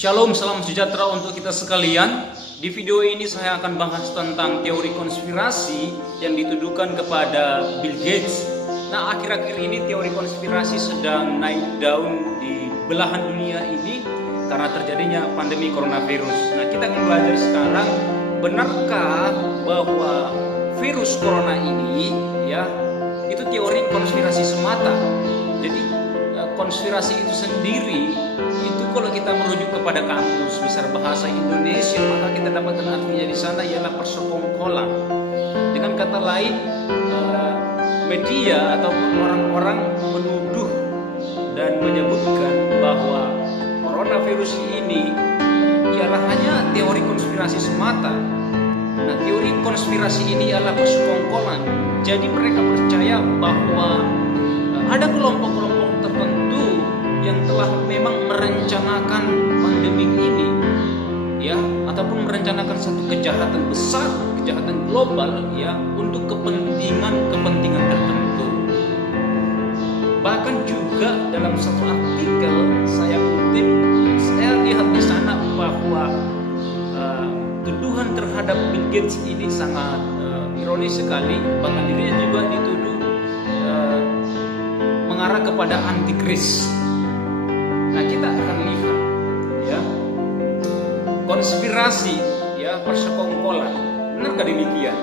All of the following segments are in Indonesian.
Shalom, salam sejahtera untuk kita sekalian. Di video ini saya akan bahas tentang teori konspirasi yang dituduhkan kepada Bill Gates. Nah, akhir-akhir ini teori konspirasi sedang naik daun di belahan dunia ini karena terjadinya pandemi coronavirus. Nah, kita akan belajar sekarang, benarkah bahwa virus corona ini itu teori konspirasi semata. Jadi konspirasi itu sendiri itu kalau kita merujuk kepada kamus besar bahasa Indonesia, maka kita dapatkan artinya di sana ialah persekongkolan. Dengan kata lain, media ataupun orang-orang menuduh dan menyebutkan bahwa coronavirus ini ialah hanya teori konspirasi semata. Nah, teori konspirasi ini ialah persekongkolan. Jadi mereka percaya bahwa ada kelompok-kelompok tertentu yang telah memang merencanakan pandemi ini, ataupun merencanakan satu kejahatan besar, kejahatan global, untuk kepentingan tertentu. Bahkan juga dalam satu artikel saya kutip, saya lihat di sana bahwa tuduhan terhadap Bill Gates ini sangat ironis sekali. Bahkan dirinya juga dituduh mengarah kepada antikris. Nah, kita akan lihat konspirasi, persekongkolan. Benarkah demikian?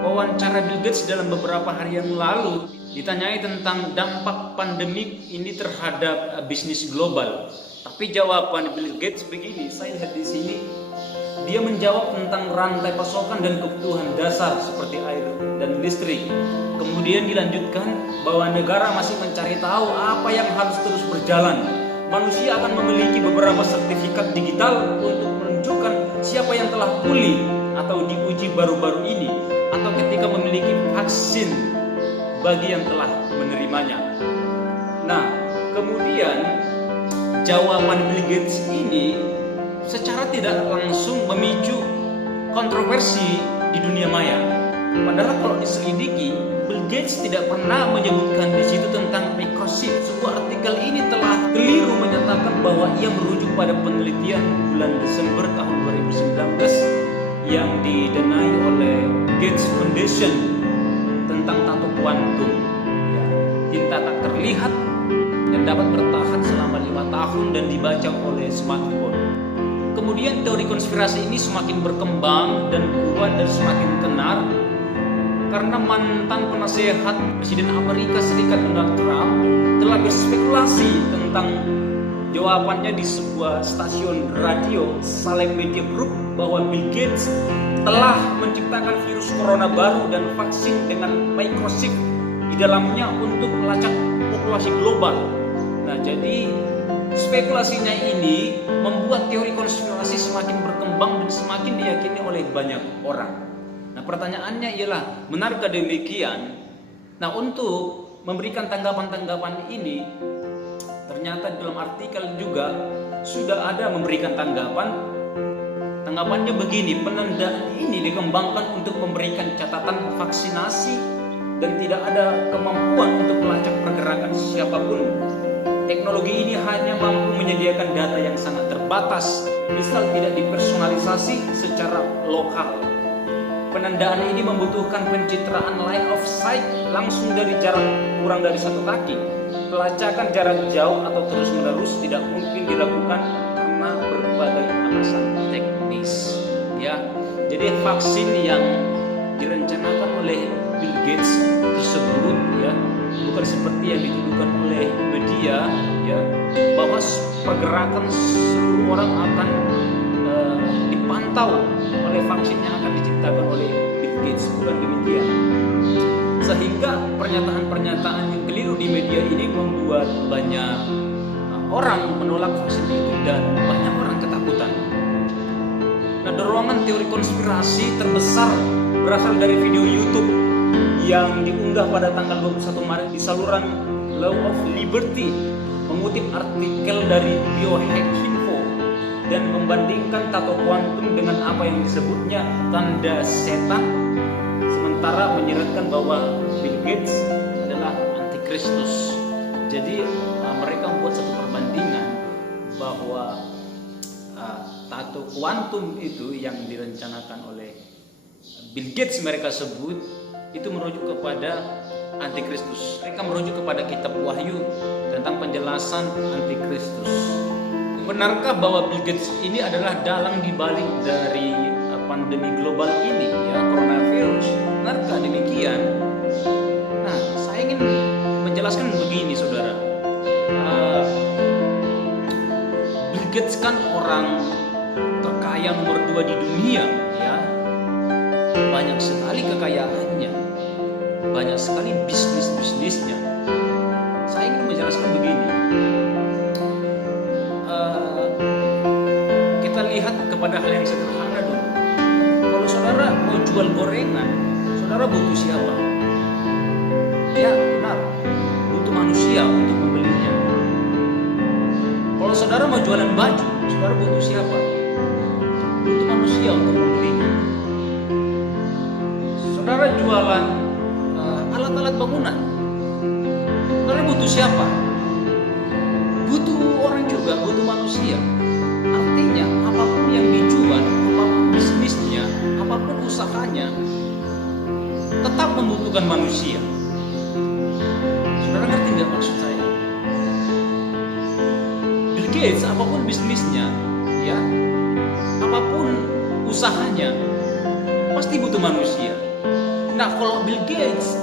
Wawancara Bill Gates dalam beberapa hari yang lalu ditanyai tentang dampak pandemik ini terhadap bisnis global. Tapi jawaban Bill Gates begini, saya lihat di sini, dia menjawab tentang rantai pasokan dan kebutuhan dasar seperti air dan listrik. Kemudian dilanjutkan bahwa negara masih mencari tahu apa yang harus terus berjalan. Manusia akan memiliki beberapa sertifikat digital untuk menunjukkan siapa yang telah pulih atau diuji baru-baru ini, atau ketika memiliki vaksin bagi yang telah menerimanya. Nah, kemudian jawaban Bill Gates ini secara tidak langsung memicu kontroversi di dunia maya. Padahal kalau diselidiki, Bill Gates tidak pernah menyebutkan di situ tentang microchip. Sebuah artikel ini telah keliru menyatakan bahwa ia merujuk pada penelitian bulan Desember tahun 2019 yang didanai oleh Gates Foundation tentang tato kuantum, tinta tak terlihat yang dapat bertahan selama 5 tahun dan dibaca oleh smartphone. Kemudian teori konspirasi ini semakin berkembang dan kuat dan semakin tenar karena mantan penasehat Presiden Amerika Serikat Donald Trump telah berspekulasi tentang jawabannya di sebuah stasiun radio Salem Media Group bahwa Bill Gates telah menciptakan virus corona baru dan vaksin dengan microchip di dalamnya untuk melacak populasi global. Nah, jadi spekulasinya ini membuat teori konspirasi semakin berkembang dan semakin diyakini oleh banyak orang. Nah, pertanyaannya ialah, benarkah demikian? Nah, untuk memberikan tanggapan-tanggapan ini, ternyata dalam artikel juga sudah ada memberikan tanggapan. Tanggapannya begini, penandaan ini dikembangkan untuk memberikan catatan vaksinasi dan tidak ada kemampuan untuk melacak pergerakan siapapun. Teknologi ini hanya mampu menyediakan data yang sangat terbatas, misal tidak dipersonalisasi secara lokal. Penandaan ini membutuhkan pencitraan line of sight langsung dari jarak kurang dari 1 kaki. Pelacakan jarak jauh atau terus-menerus tidak mungkin dilakukan karena berbagai alasan teknis. Jadi vaksin yang direncanakan oleh Bill Gates tersebut bukan seperti yang dituduhkan oleh media bahwa pergerakan seluruh orang akan dipantau oleh vaksin yang akan diciptakan oleh Bill Gates. Bukan demikian. Sehingga pernyataan-pernyataan yang keliru di media ini membuat banyak orang menolak vaksin itu dan banyak orang ketakutan. Nah, dorongan teori konspirasi terbesar berasal dari video YouTube yang diunggah pada tanggal 21 Maret di saluran Law of Liberty, mengutip artikel dari Biohackinfo dan membandingkan tato kuantum dengan apa yang disebutnya tanda setan, sementara menyeratkan bahwa Bill Gates adalah antikristus. Jadi mereka membuat satu perbandingan bahwa tato kuantum itu yang direncanakan oleh Bill Gates mereka sebut itu merujuk kepada antikristus. Mereka merujuk kepada kitab Wahyu tentang penjelasan antikristus. Benarkah bahwa Bill Gates ini adalah dalang dibalik dari pandemi global ini, ya, coronavirus? Benarkah demikian? Nah, saya ingin menjelaskan begini, saudara. Bill Gates kan orang terkaya nomor 2 di dunia, ya. Banyak sekali kekayaannya, banyak sekali bisnisnya. Saya ingin menjelaskan begini. Kita lihat kepada hal yang sederhana dulu. Kalau saudara mau jual gorengan, saudara butuh siapa? Ya, benar, butuh manusia untuk membelinya. Kalau saudara mau jualan baju, saudara butuh siapa? Butuh manusia untuk membelinya. Saudara jualan alat-alat bangunan, saudara butuh siapa? Butuh orang juga, butuh manusia. Artinya apapun yang dijual, apapun bisnisnya, apapun usahanya, tetap membutuhkan manusia. Saudara ngerti nggak maksud saya? Bill Gates apapun bisnisnya, ya, apapun usahanya, pasti butuh manusia. Nah, kalau Bill Gates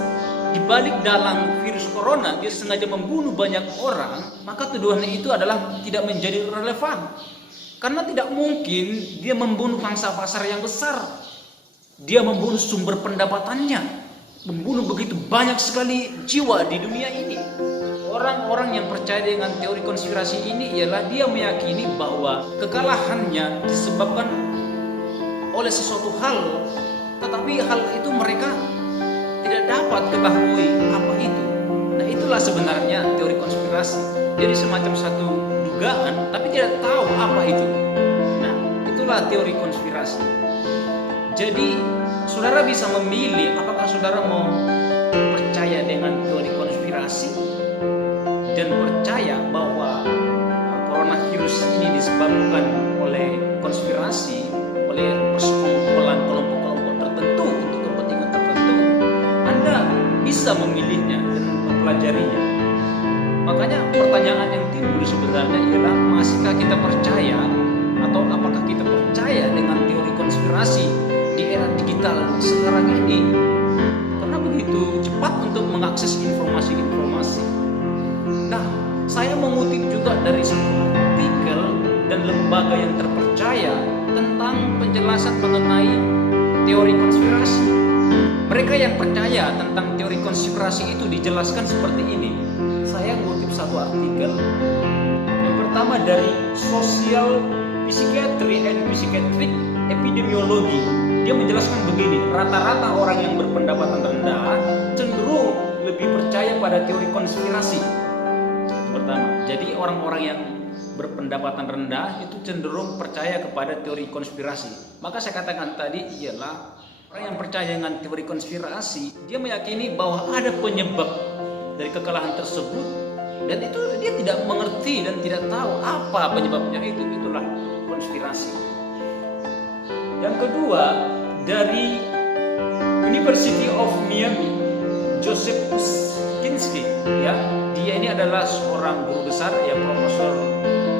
dibalik dalam virus corona dia sengaja membunuh banyak orang, maka tuduhannya itu adalah tidak menjadi relevan. Karena tidak mungkin dia membunuh pangsa pasar yang besar. Dia membunuh sumber pendapatannya, membunuh begitu banyak sekali jiwa di dunia ini. Orang-orang yang percaya dengan teori konspirasi ini ialah dia meyakini bahwa kekalahannya disebabkan oleh sesuatu hal, tetapi hal itu mereka tidak dapat ketahui apa itu. Nah, itulah sebenarnya teori konspirasi. Jadi semacam satu dugaan tapi tidak tahu apa itu. Nah, itulah teori konspirasi. Jadi saudara bisa memilih apakah saudara mau percaya dengan teori konspirasi dan percaya bahwa coronavirus ini disebabkan oleh konspirasi, oleh persekongkolan kelompok-kelompok tertentu untuk kepentingan tertentu. Anda bisa memilihnya dan mempelajarinya. Makanya pertanyaan yang timbul sebenarnya ialah, masihkah kita percaya atau apakah kita percaya dengan teori konspirasi di era digital sekarang ini? Karena begitu cepat untuk mengakses informasi-informasi. Nah, saya mengutip juga dari sebuah artikel dan lembaga yang terpercaya tentang penjelasan mengenai teori konspirasi. Mereka yang percaya tentang teori konspirasi itu dijelaskan seperti ini. Saya mengutip satu artikel. Yang pertama dari Social Psychiatry and Psychiatric Epidemiology. Dia menjelaskan begini, rata-rata orang yang berpendapatan rendah cenderung lebih percaya pada teori konspirasi. Itu pertama. Jadi orang-orang yang berpendapatan rendah itu cenderung percaya kepada teori konspirasi. Maka saya katakan tadi ialah orang yang percaya dengan teori konspirasi, dia meyakini bahwa ada penyebab dari kekalahan tersebut, dan itu dia tidak mengerti dan tidak tahu apa penyebabnya itu. Itulah konspirasi. Yang kedua dari University of Miami, Joseph Uskinski, ya, dia ini adalah seorang guru besar, ya, profesor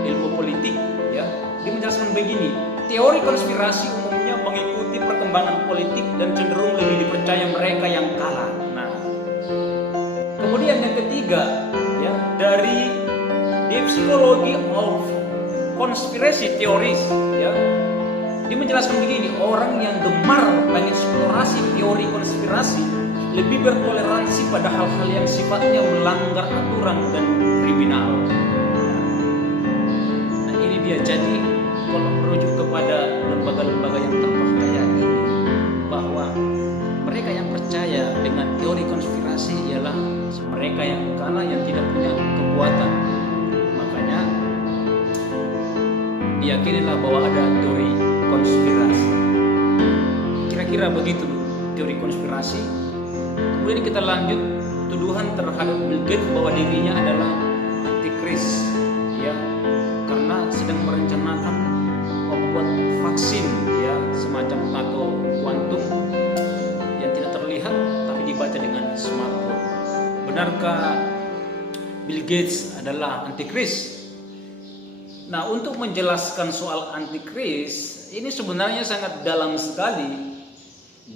ilmu politik, ya. Dia menjelaskan begini, teori konspirasi umumnya mengikuti perkembangan politik dan cenderung lebih dipercaya mereka yang kalah. Nah, kemudian yang ketiga, ya, dari The Psychology of Conspiracy Theories, ya, dia menjelaskan begini, orang yang gemar mengeksplorasi teori konspirasi lebih bertoleransi pada hal-hal yang sifatnya melanggar aturan dan kriminal. Nah, ini dia. Jadi kalau merujuk kepada lembaga-lembaga yang terpercaya ini, bahwa mereka yang percaya dengan teori konspirasi ialah mereka yang kalah, yang tidak punya kekuatan. Makanya diyakinilah bahwa ada teori konspirasi. Kira-kira begitu teori konspirasi. Kemudian kita lanjut tuduhan terhadap Bill Gates bahwa dirinya adalah antikris, ya, karena sedang merencanakan membuat vaksin ya, semacam atau kuantum yang tidak terlihat tapi dibaca dengan smartphone. Benarkah Bill Gates adalah antikris? Nah, untuk menjelaskan soal antikris ini sebenarnya sangat dalam sekali,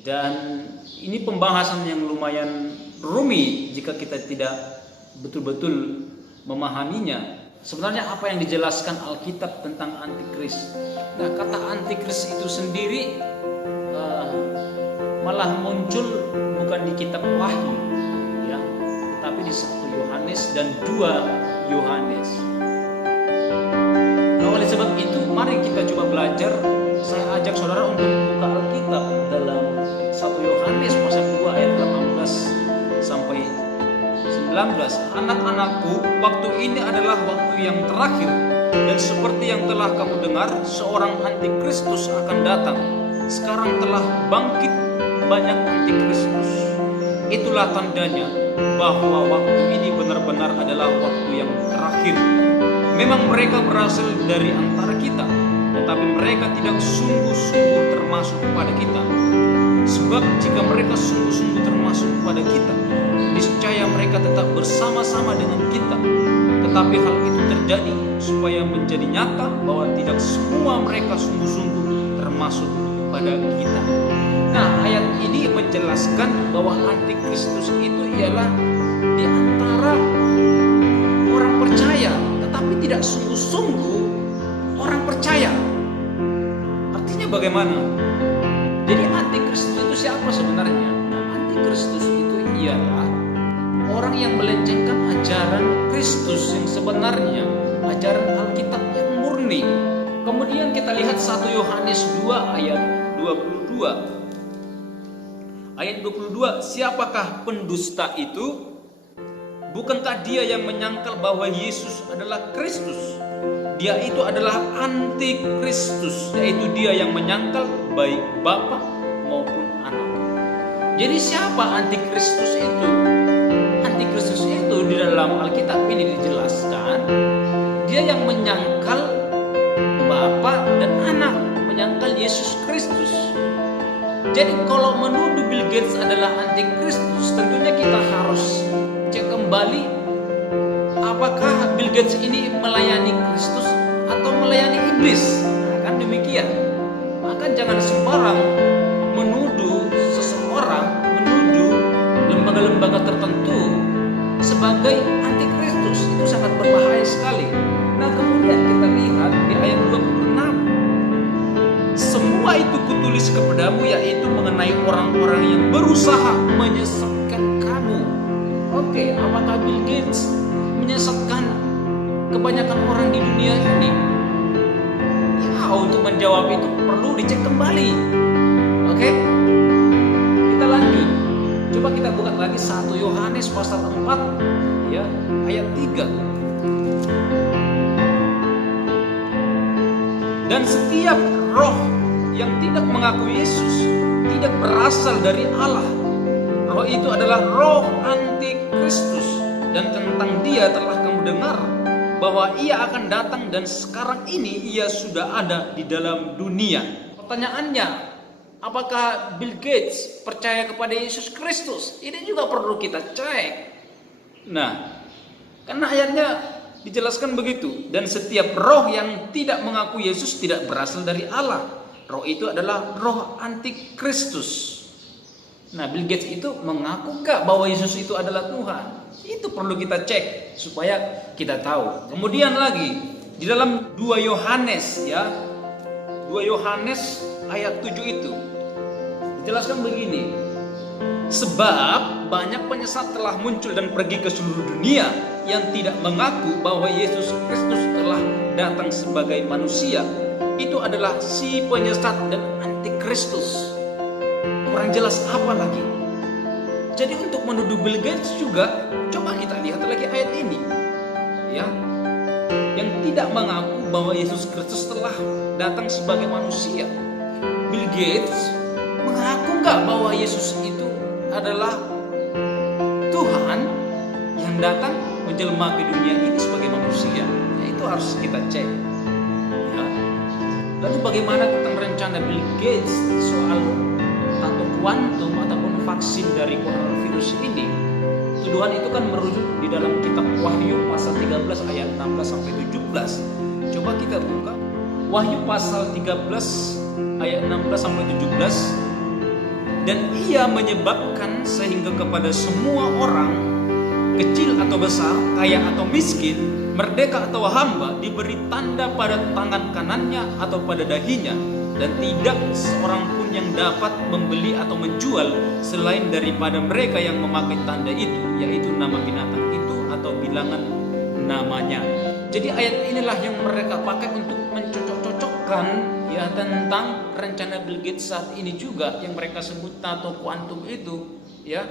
dan ini pembahasan yang lumayan rumit jika kita tidak betul-betul memahaminya. Sebenarnya apa yang dijelaskan Alkitab tentang antikris? Nah, kata antikris itu sendiri malah muncul bukan di kitab Wahyu ya, tetapi di 1 Yohanes dan 2 Yohanes. Nah, oleh sebab itu mari kita coba belajar. Saya ajak saudara untuk buka Alkitab dalam 1 Yohanes pasal 2 ayat 18 sampai 19. Anak-anakku, waktu ini adalah waktu yang terakhir, dan seperti yang telah kamu dengar, seorang antikristus akan datang. Sekarang telah bangkit banyak antikristus. Itulah tandanya bahwa waktu ini benar-benar adalah waktu yang terakhir. Memang mereka berasal dari antara kita, tetapi mereka tidak sungguh-sungguh termasuk pada kita. Sebab jika mereka sungguh-sungguh termasuk pada kita, niscaya mereka tetap bersama-sama dengan kita. Tetapi hal itu terjadi supaya menjadi nyata bahwa tidak semua mereka sungguh-sungguh termasuk pada kita. Nah, ayat ini menjelaskan bahwa antikristus itu ialah di antara orang percaya, tetapi tidak sungguh-sungguh orang percaya. Artinya bagaimana? Jadi antikristus itu siapa sebenarnya? Nah, antikristus itu ialah orang yang melencengkan ajaran Kristus yang sebenarnya, ajaran Alkitab yang murni. Kemudian kita lihat 1 Yohanes 2 ayat 22. Ayat 22, siapakah pendusta itu? Bukankah dia yang menyangkal bahwa Yesus adalah Kristus? Dia itu adalah antikristus, yaitu dia yang menyangkal baik Bapa maupun Anak. Jadi siapa antikristus itu? Antikristus itu di dalam Alkitab ini dijelaskan, dia yang menyangkal Bapa dan Anak, menyangkal Yesus Kristus. Jadi kalau menuduh Bill Gates adalah antikristus, tentunya kita harus cek kembali apakah Bill Gates ini melayani Kristus atau melayani iblis. Nah, kan demikian. Maka jangan sembarang menuduh seseorang, menuduh lembaga-lembaga tertentu sebagai antikristus. Itu sangat berbahaya sekali. Nah, kemudian kita lihat di ayat 26. Semua itu kutulis kepadamu, yaitu mengenai orang-orang yang berusaha menyesatkan kamu. Oke, apakah Bill Gates menyesatkan kebanyakan orang di dunia ini? Ya, untuk menjawab itu perlu dicek kembali. Oke, kita lanjut. Coba kita buka lagi 1 Yohanes pasal 4 ya, ayat 3. Dan setiap roh yang tidak mengaku Yesus tidak berasal dari Allah. Roh itu adalah roh antikristus, dan tentang dia telah kamu dengar bahwa ia akan datang, dan sekarang ini ia sudah ada di dalam dunia. Pertanyaannya, apakah Bill Gates percaya kepada Yesus Kristus? Ini juga perlu kita cek. Nah, karena ayatnya dijelaskan begitu, dan setiap roh yang tidak mengaku Yesus tidak berasal dari Allah. Roh itu adalah roh antikristus. Nah, Bill Gates itu mengaku gak bahwa Yesus itu adalah Tuhan? Itu perlu kita cek supaya kita tahu. Kemudian lagi di dalam 2 Yohanes ya, 2 Yohanes ayat 7 itu dijelaskan begini. Sebab banyak penyesat telah muncul dan pergi ke seluruh dunia yang tidak mengaku bahwa Yesus Kristus telah datang sebagai manusia. Itu adalah si penyesat dan antikristus. Kurang jelas apa lagi? Jadi untuk menuduh Bill Gates juga, coba kita lihat lagi ayat ini ya, yang tidak mengaku bahwa Yesus Kristus telah datang sebagai manusia. Bill Gates mengaku nggak bahwa Yesus itu adalah Tuhan yang datang menjelma ke dunia ini sebagai manusia? Nah, itu harus kita cek ya. Lalu bagaimana tentang rencana Bill Gates soal tato kuantum ataupun vaksin dari coronavirus ini? Tuduhan itu kan merujuk di dalam kitab Wahyu pasal 13 ayat 16 sampai 17. Coba kita buka Wahyu pasal 13 ayat 16 sampai 17. Dan ia menyebabkan sehingga kepada semua orang, kecil atau besar, kaya atau miskin, merdeka atau hamba, diberi tanda pada tangan kanannya atau pada dahinya, dan tidak seorang pun yang dapat membeli atau menjual selain daripada mereka yang memakai tanda itu, yaitu nama binatang itu atau bilangan namanya. Jadi ayat inilah yang mereka pakai untuk mencocok-cocokkan ya tentang rencana Bill Gates saat ini juga, yang mereka sebut tato kuantum itu ya,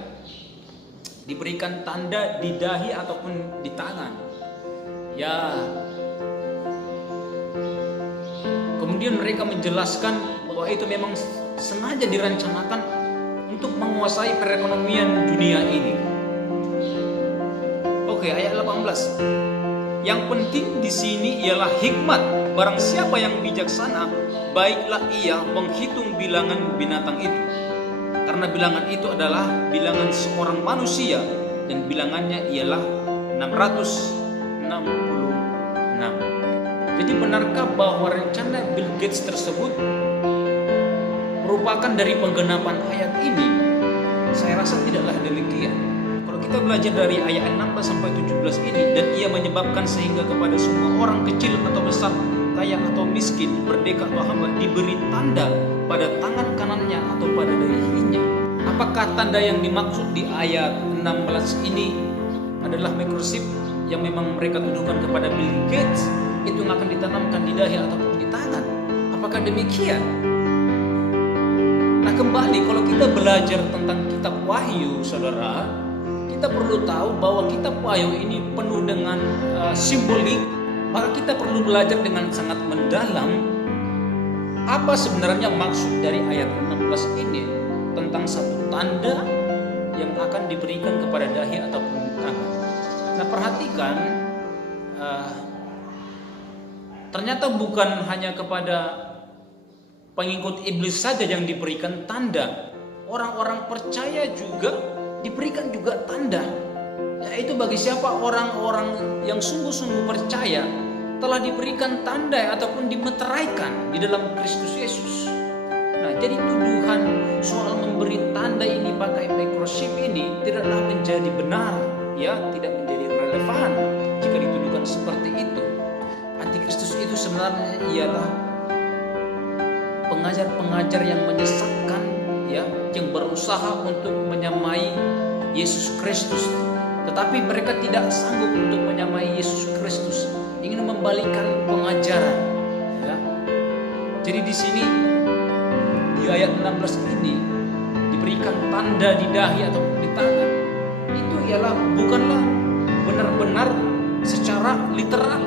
diberikan tanda di dahi ataupun di tangan. Ya. Kemudian mereka menjelaskan bahwa itu memang sengaja direncanakan untuk menguasai perekonomian dunia ini. Oke, ayat 18. Yang penting di sini ialah hikmat. Barang siapa yang bijaksana, baiklah ia menghitung bilangan binatang itu. Karena bilangan itu adalah bilangan seorang manusia, dan bilangannya ialah 666. Jadi benarkah bahwa rencana Bill Gates tersebut merupakan dari penggenapan ayat ini? Saya rasa tidaklah demikian. Kalau kita belajar dari ayat 16 sampai 17 ini, dan ia menyebabkan sehingga kepada semua orang, kecil atau besar, kaya atau miskin, merdeka atau hamba, diberi tanda pada tangan kanannya atau pada dahinya. Apakah tanda yang dimaksud di ayat 16 ini adalah microchip yang memang mereka tuduhkan kepada Bill Gates, itu yang akan ditanamkan di dahi ataupun di tangan? Apakah demikian? Nah, kembali kalau kita belajar tentang kitab Wahyu, saudara, kita perlu tahu bahwa kitab Wahyu ini penuh dengan simbolik. Maka kita perlu belajar dengan sangat mendalam apa sebenarnya maksud dari ayat 16 ini tentang satu tanda yang akan diberikan kepada dahi ataupun tangan. Nah, perhatikan, ternyata bukan hanya kepada pengikut iblis saja yang diberikan tanda. Orang-orang percaya juga diberikan juga tanda. Yaitu bagi siapa orang-orang yang sungguh-sungguh percaya telah diberikan tanda ataupun dimeteraikan di dalam Kristus Yesus. Nah, jadi tuduhan soal memberi tanda ini pakai microchip ini tidaklah menjadi benar, ya, tidak menjadi relevan jika dituduhkan seperti itu. Antikristus itu sebenarnya ialah pengajar-pengajar yang menyesatkan, ya, yang berusaha untuk menyamai Yesus Kristus. Tetapi mereka tidak sanggup untuk menyamai Yesus Kristus, ingin membalikan pengajaran. Ya. Jadi di sini di ayat 16 ini diberikan tanda di dahi atau di tangan. Itu ialah bukanlah benar-benar secara literal,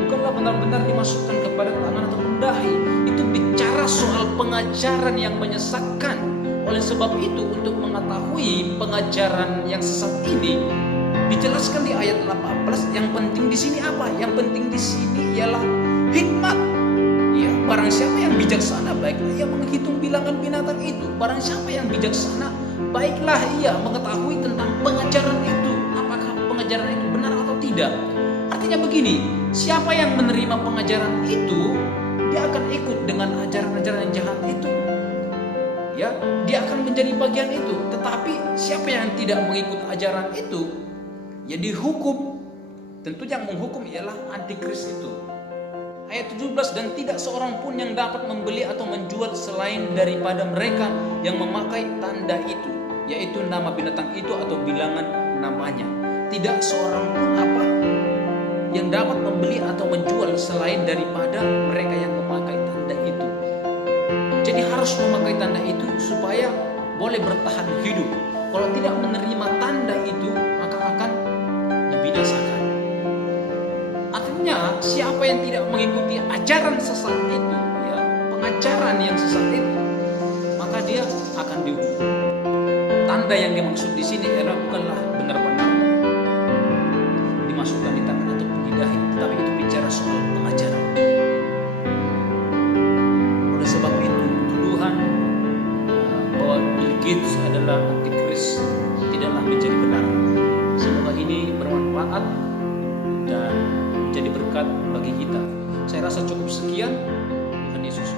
bukanlah benar-benar dimasukkan kepada tangan atau dahi. Itu bicara soal pengajaran yang menyesatkan. Oleh sebab itu, untuk mengetahui pengajaran yang sesat ini dijelaskan di ayat 18. Yang penting di sini apa? Yang penting di sini ialah hikmat. Ya, barang siapa yang bijaksana, baiklah ia menghitung bilangan binatang itu. Barang siapa yang bijaksana, baiklah ia mengetahui tentang pengajaran itu. Apakah pengajaran itu benar atau tidak? Artinya begini, siapa yang menerima pengajaran itu, dia akan ikut dengan ajaran-ajaran yang jahat itu. Ya, dia akan menjadi bagian itu. Tetapi siapa yang tidak mengikut ajaran itu, ya dihukum. Tentu yang menghukum ialah antikris itu. Ayat 17, dan tidak seorang pun yang dapat membeli atau menjual selain daripada mereka yang memakai tanda itu, yaitu nama binatang itu atau bilangan namanya. Tidak seorang pun apa yang dapat membeli atau menjual selain daripada mereka yang memakai tanda itu. Jadi harus memakai tanda itu supaya boleh bertahan hidup. Kalau tidak menerima tanda itu, maka akan dibinasakan. Artinya siapa yang tidak mengikuti ajaran sesat itu, ya, pengajaran yang sesat itu, maka dia akan dihukum. Tanda yang dimaksud di sini adalah bukanlah benar-benar dimasukkan di tangan ataupun di dahi, tetapi itu bicara soal pengajaran. Gates adalah antikris tidaklah menjadi benar. Semoga ini bermanfaat dan menjadi berkat bagi kita. Saya rasa cukup sekian. Tuhan Yesus